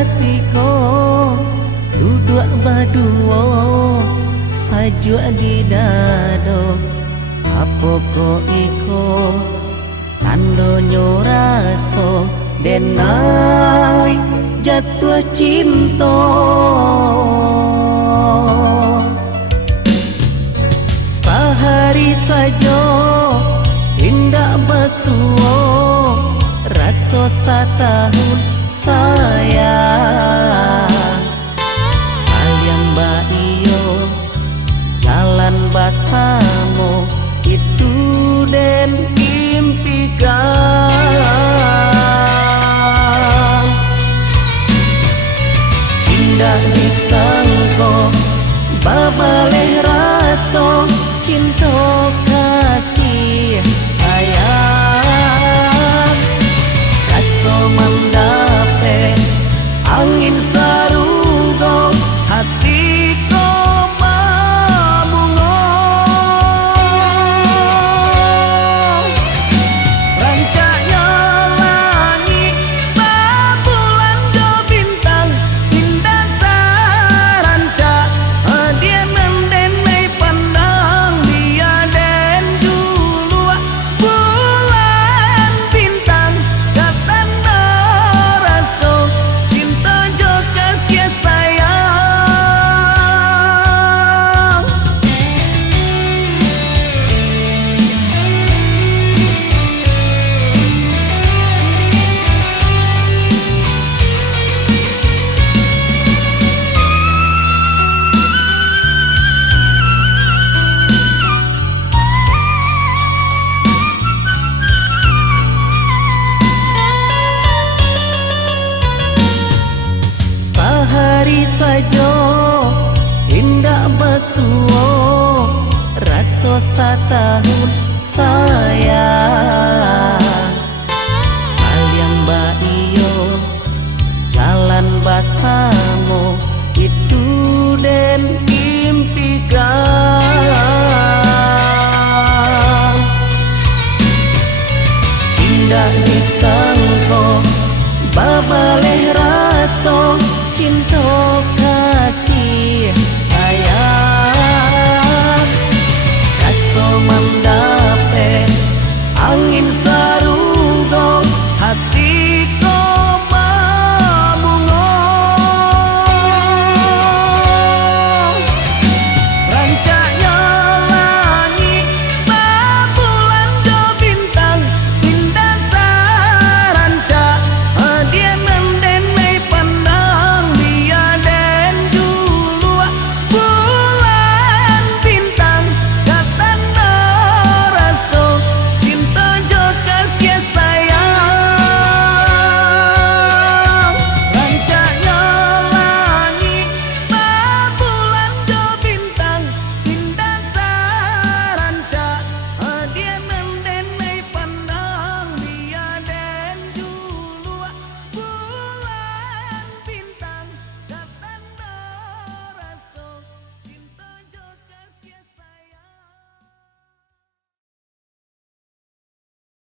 hatiko duduk baduo sajuk di dado apa ko iko tando nyoraso denai jatuh cinta sehari saja tindak basuo raso satahun sayang baiyo jalan basamo itu den impikan indah disangko babaleh raso cinta kasih sayang raso mendape angin sarugo hatiko mamungo rancaknya langit babulan do bintang indah sarancak dia nenden mai pandang dia den dulu bulan bintang katan raso cinta jo kasih sayang sehari saja indah basuo raso satahun sayang baiyo jalan basah